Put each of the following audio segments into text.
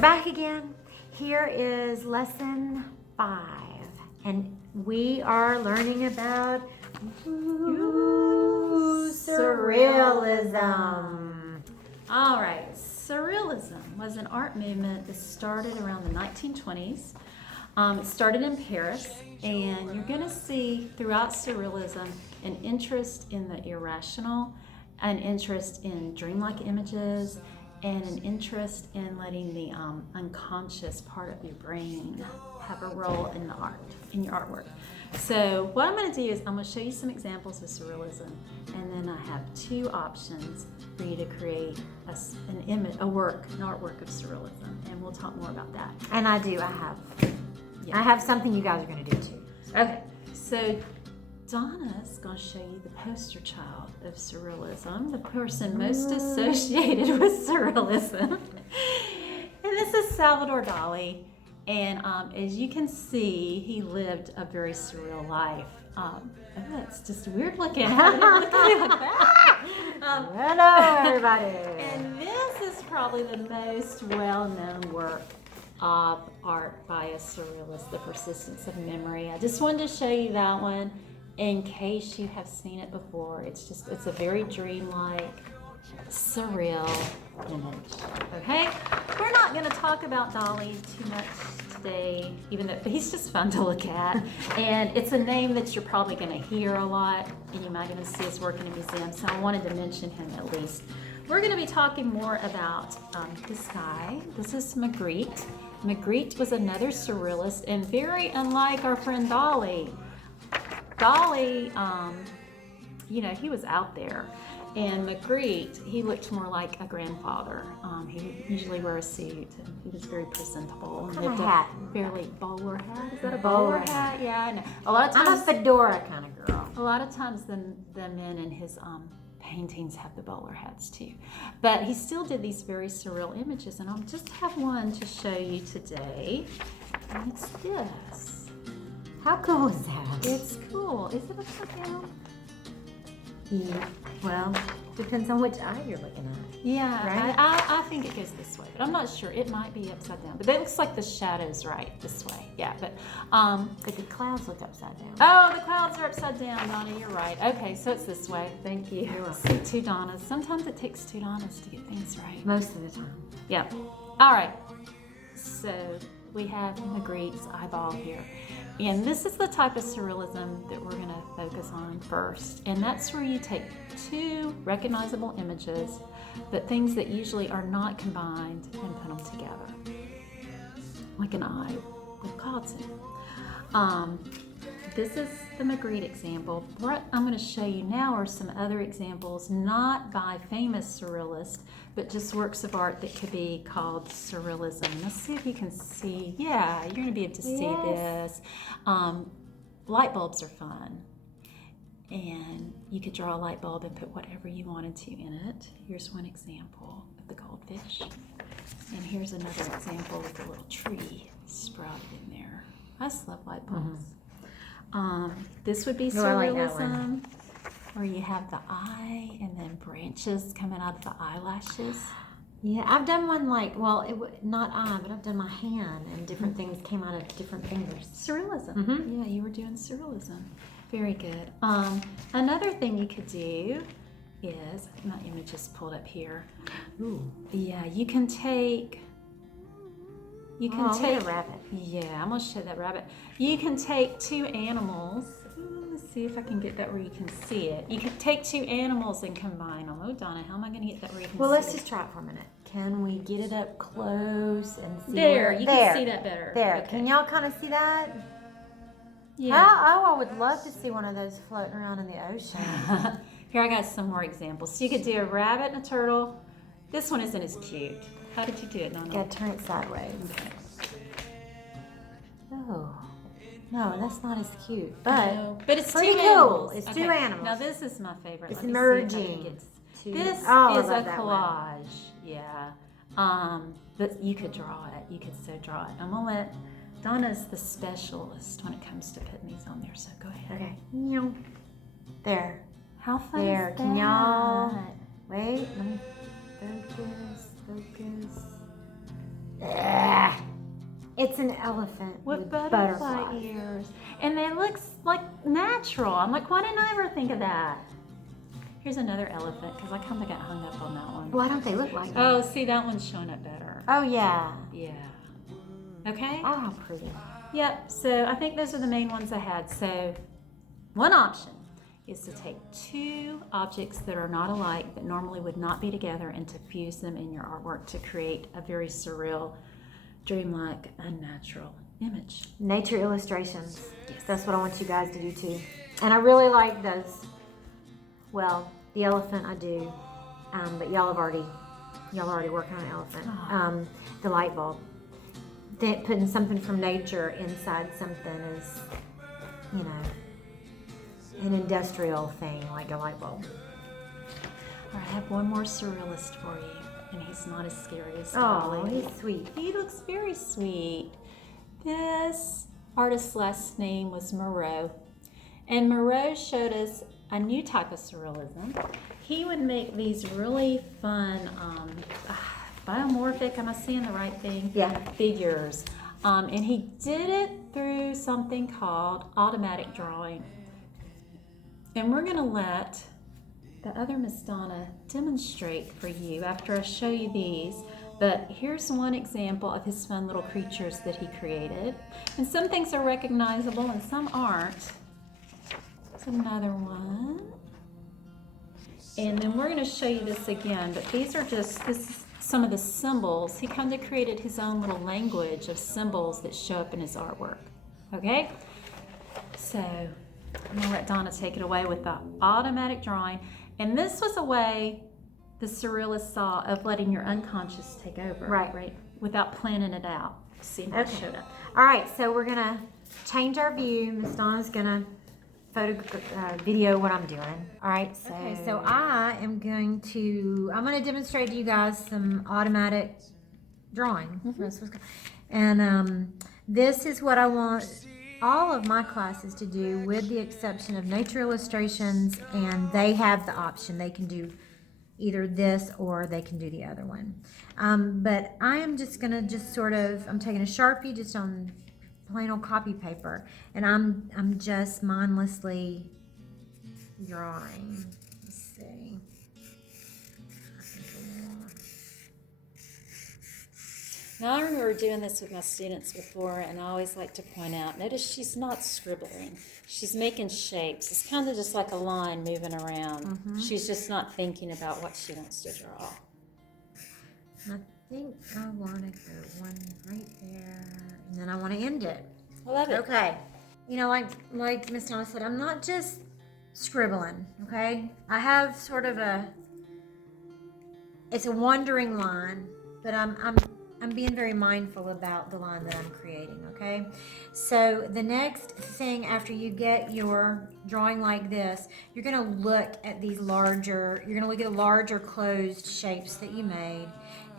back again. Here is lesson 5, and we are learning about surrealism. All right, Surrealism was an art movement that started around the 1920s. It started in Paris, and you're going to see throughout Surrealism an interest in the irrational, an interest in dreamlike images, and an interest in letting the unconscious part of your brain have a role in the art, in your artwork. So what I'm going to do is I'm going to show you some examples of Surrealism, and then I have 2 options for you to create an image, an artwork of Surrealism, and we'll talk more about that. And I have something you guys are going to do too. Okay, so Donna's going to show you the poster child of Surrealism, the person most associated with Surrealism. And this is Salvador Dali. And as you can see, he lived a very surreal life. It's just weird looking. Hello, everybody. And this is probably the most well-known work of art by a surrealist, The Persistence of Memory. I just wanted to show you that one in case you have seen it before. It's a very dreamlike, surreal image. Okay? We're not going to talk about Dali too much today, even though he's just fun to look at. And it's a name that you're probably going to hear a lot, and you might even see his work in a museum, so I wanted to mention him at least. We're going to be talking more about this guy. This is Magritte. Magritte was another surrealist, and very unlike our friend Dali. Dali, he was out there. And Magritte, he looked more like a grandfather. He would usually wear a suit, and he was very presentable. And a hat. Fairly bowler hat. Is that a bowler hat? Yeah, I know. A lot of I'm times, a fedora kind of girl. a lot of times the men in his paintings have the bowler hats too. But he still did these very surreal images, and I'll just have one to show you today. And it's this. How cool is that? It's cool. Is it upside down? Yeah. Well, depends on which eye you're looking at. Yeah, Right? I think it goes this way, but I'm not sure. It might be upside down, but it looks like the shadow's right this way. Yeah, but But the clouds look upside down. oh, the clouds are upside down, Donna. You're right. Okay, so it's this way. Thank you. See, 2 Donnas. Sometimes it takes 2 Donnas to get things right. Most of the time. Yeah. All right. So we have Magritte's eyeball here. And this is the type of surrealism that we're going to focus on first. And that's where you take 2 recognizable images, but things that usually are not combined, and put them together. Like an eye with clouds in it. This is the Magritte example. What I'm going to show you now are some other examples, not by famous surrealists, but just works of art that could be called surrealism. Let's see if you can see. Yeah, you're going to be able to see this. Light bulbs are fun. And you could draw a light bulb and put whatever you wanted to in it. Here's one example of the goldfish. And here's another example with a little tree sprouted in there. I just love light bulbs. This would be surrealism, where you have the eye and then branches coming out of the eyelashes. Yeah, I've done one not eye, but I've done my hand, and different things came out of different fingers. Surrealism. Mm-hmm. Yeah, you were doing surrealism. Very good. Another thing you could do is, I think my image is pulled up here. Ooh. Yeah, you can take a rabbit. Yeah, I'm going to show that rabbit. You can take 2 animals. Let's see if I can get that where you can see it. You can take 2 animals and combine them. Oh, Donna, how am I going to get that where you can see it? Well, let's just try it for a minute. Can we get it up close and see there? You can see that better. There. Okay. Can y'all kind of see that? Yeah. I would love to see one of those floating around in the ocean. Here, I got some more examples. So you could do a rabbit and a turtle. This one isn't as cute. How did you do it, Donna? You gotta turn it sideways. Okay. Oh. No, that's not as cute. But it's pretty 2 cool. animals. It's Okay. 2 animals. Now this is my favorite. It's Let me merging. see if I can get- Two. This Oh, I is a love that one. collage. Yeah. But you could draw it. You could so draw it. I'm gonna let Donna's the specialist when it comes to putting these on there. So go ahead. Okay. There. How fun There. is Can that? y'all wait? Let me focus. an elephant with with butterfly ears. And they look like natural. I'm like, why didn't I ever think of that? Here's another elephant, because I kind of got hung up on that one. Why don't they look like that? Oh, see, that one's showing up better. Oh, yeah. Yeah. Okay? Oh, how pretty. Yep, so I think those are the main ones I had. So one option is to take two objects that are not alike, that normally would not be together, and to fuse them in your artwork to create a very surreal, dreamlike, unnatural image. Nature illustrations. Yes. That's what I want you guys to do too. And I really like those. Well, the elephant I do, but y'all already working on an elephant. The light bulb. Putting something from nature inside something is, you know, an industrial thing like a light bulb. All right, I have one more surrealist for you, and he's not as scary as Oh, Dolly. he's sweet. He looks very sweet. This artist's last name was Moreau, and Moreau showed us a new type of surrealism. He would make these really fun biomorphic, am I saying the right thing? Yeah. Figures. And he did it through something called automatic drawing. And we're going to let the other Miss Donna demonstrate for you after I show you these. But here's one example of his fun little creatures that he created. And some things are recognizable and some aren't. It's another one. And then we're going to show you this again, but these are just some of the symbols. He kind of created his own little language of symbols that show up in his artwork. Okay? So I'm going to let Donna take it away with the automatic drawing. And this was a way the surrealists saw of letting your unconscious take over. Right. Without planning it out. See how it showed up. All right, so we're going to change our view. Miss Donna's going to video what I'm doing. All right, so I'm going to demonstrate to you guys some automatic drawing. And this is what I want all of my classes to do, with the exception of nature illustrations, and they have the option. They can do either this or they can do the other one. But I am just going to I'm taking a Sharpie just on plain old copy paper, and I'm just mindlessly drawing. Let's see. Now, I remember doing this with my students before, and I always like to point out, notice she's not scribbling. She's making shapes. It's kind of just like a line moving around. Mm-hmm. She's just not thinking about what she wants to draw. I think I want to go one right there, and then I want to end it. I love it. Okay. You know, like Miss Donna said, I'm not just scribbling, okay? I have sort of it's a wandering line, but I'm being very mindful about the line that I'm creating, okay? So the next thing after you get your drawing like this, you're gonna look at larger closed shapes that you made,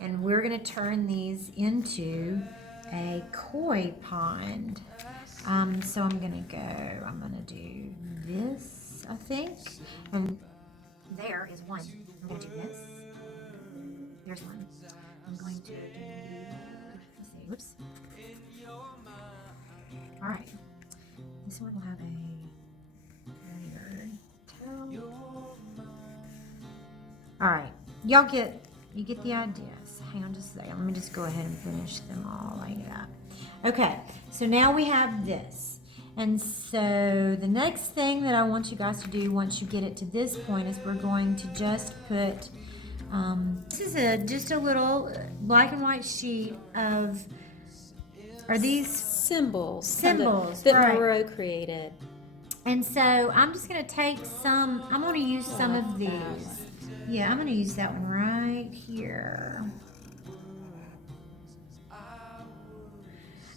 and we're gonna turn these into a koi pond. So I'm gonna do this, I think, and there is one. I'm gonna do this. There's one. I'm going to do, let's see, whoops. All right, this one will have a weird toe. All right, you get the ideas. Hang on just a second. Let me just go ahead and finish them all like that. Okay, so now we have this. And so the next thing that I want you guys to do once you get it to this point is we're going to just put, this is just a little black and white sheet of, are these symbols that right. Moreau created. And so I'm just going to take some, I'm going to use some of these. Yeah, I'm going to use that one right here.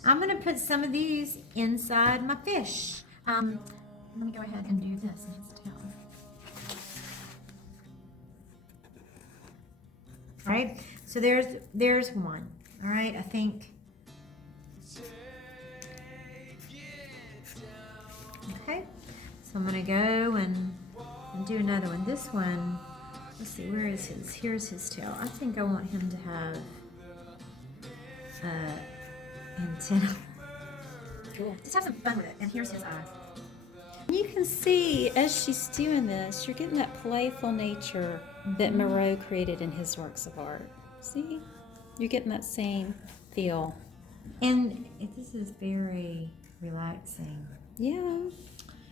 I'm going to put some of these inside my fish. Let me go ahead and do this in his tail. All right, so there's one. All right, I think. Okay, so I'm going to go and do another one. This one, let's see, where is his? Here's his tail. I think I want him to have and 10. Cool. Just have some fun with it. And here's his eyes. You can see as she's doing this, you're getting that playful nature that Moreau created in his works of art. See? You're getting that same feel. And this is very relaxing. Yeah.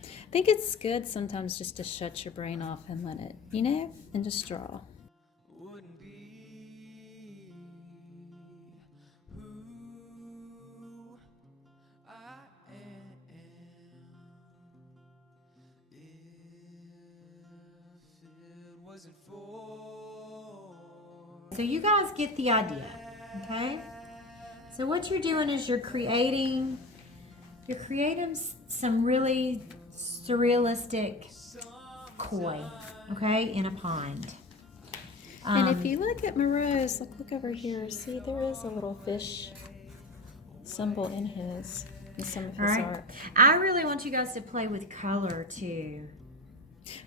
I think it's good sometimes just to shut your brain off and let it, and just draw. Wouldn't be who I am if it wasn't for. So you guys get the idea, okay? So what you're doing is you're creating some really surrealistic koi, okay, in a pond. And if you look at Moreau's, look over here. See, there is a little fish symbol in some of his art. I really want you guys to play with color too.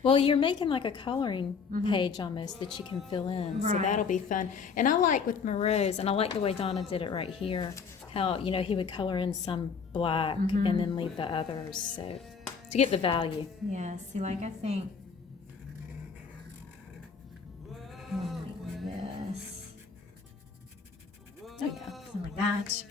Well, you're making like a coloring page almost that you can fill in, so Right. that'll be fun. And I like with Moreau's, and I like the way Donna did it right here, how, he would color in some black and then leave the others, so to get the value. Yeah, see, like I think like this. Oh, yeah. Something like that.